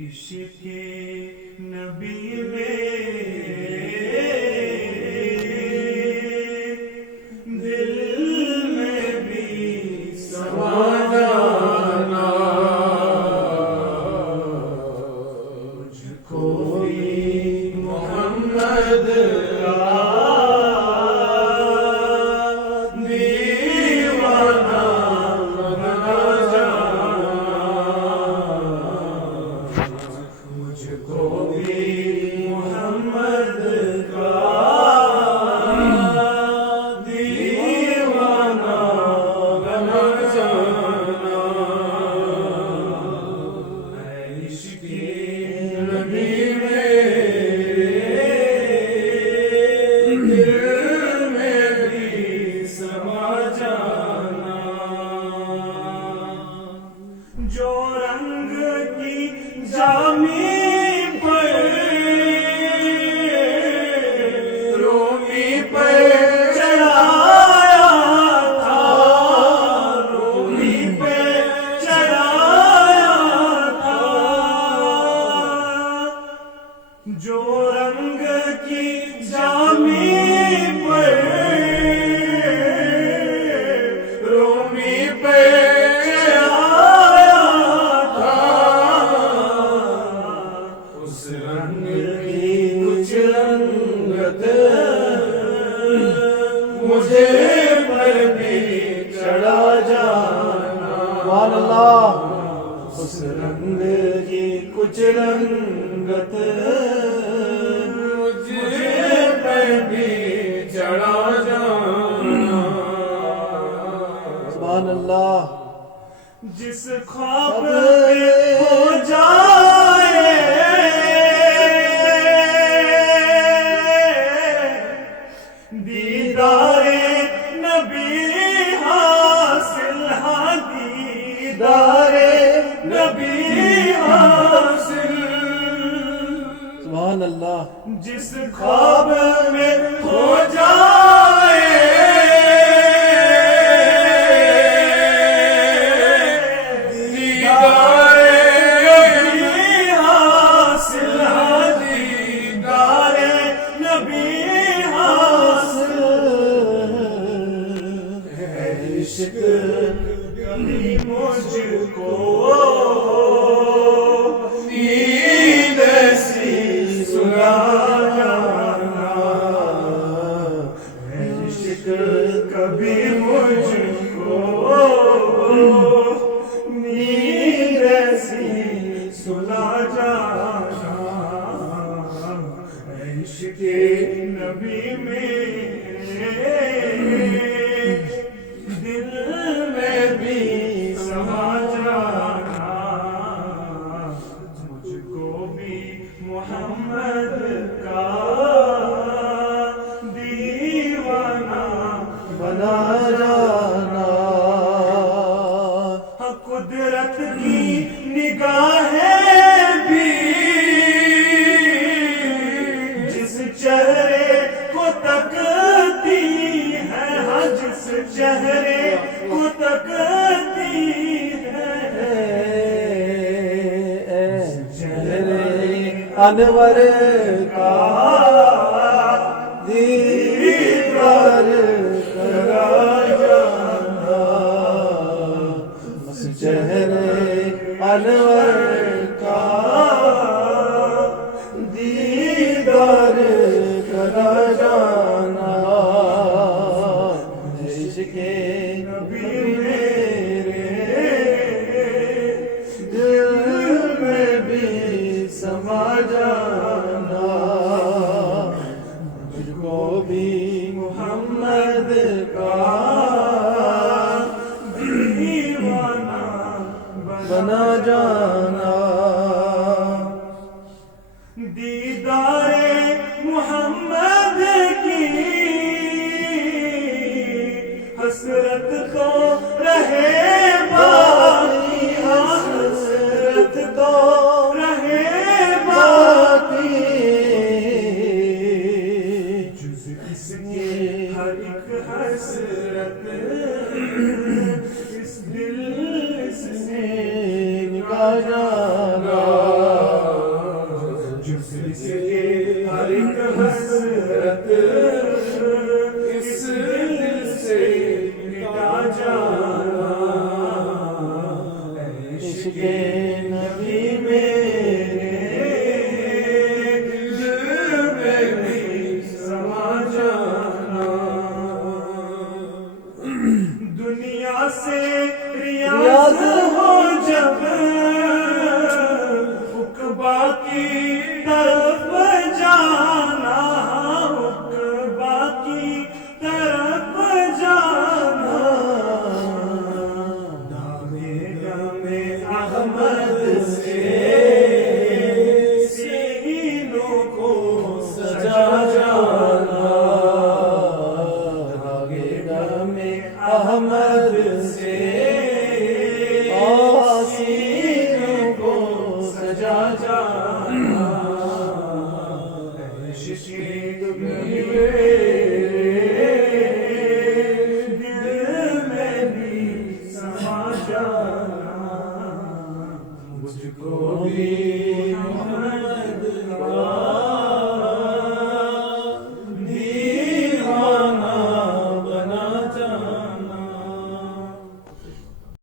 عشق نبی میں دل میں بھی سما جانا، مجھ کو بھی محمد کا دیوانہ بنا جانا، مجھ کو بھی محمد کا دیوانہ بنا جانا، عشق نبی میرے دل میں بھی سما جانا، جو رنگ کی جامی رومی پر چڑھایا تھا، رومی پہ چڑھایا تھا، جو رنگ کی جامی پر رومی پہ چڑھایا تھا، اس رنگ کی کچھ رنگت مجھے پر بھی چڑھا جانا، سبحان اللہ۔ اس رنگ کی کچھ رنگت مجھے پر بھی چڑھا جانا، سبحان اللہ۔ جس خواب میں ہو جائے دیدار نبی حاصل، ہاں دیدار نبی حاصل، سبحان اللہ۔ جس خواب میں ہو جائے دیدار نبی حاصل، ہاں دیدار نبی حاصل، عشق کبھی مجھ کو نیند سی سلا جانا، عشق کبھی مجھ کو نیند سی سلا جانا، عشق نبی میرے دل میں بھی سما جانا، مجھ کو بھی محمد کا دیوانہ بنا جانا، قدرت کی نگاہیں بھی جس چہرے کو تکتی ہے، ہاں جس چہرے کو تکتی ہے، چہرے انور کا دیدار کرا جانا، اس چہرے انور کا دیدار کرا جانا، عشق نبی میرے دل میں بھی سما جانا، مجھ کو بھی محمد کا دیوانہ بنا جانا، دیدار محمد کی حسرت تو رہے باقی، حسرت تو رہے باقی، جانا عشق میرے دل میں بھی سما جانا مجھ کو بھی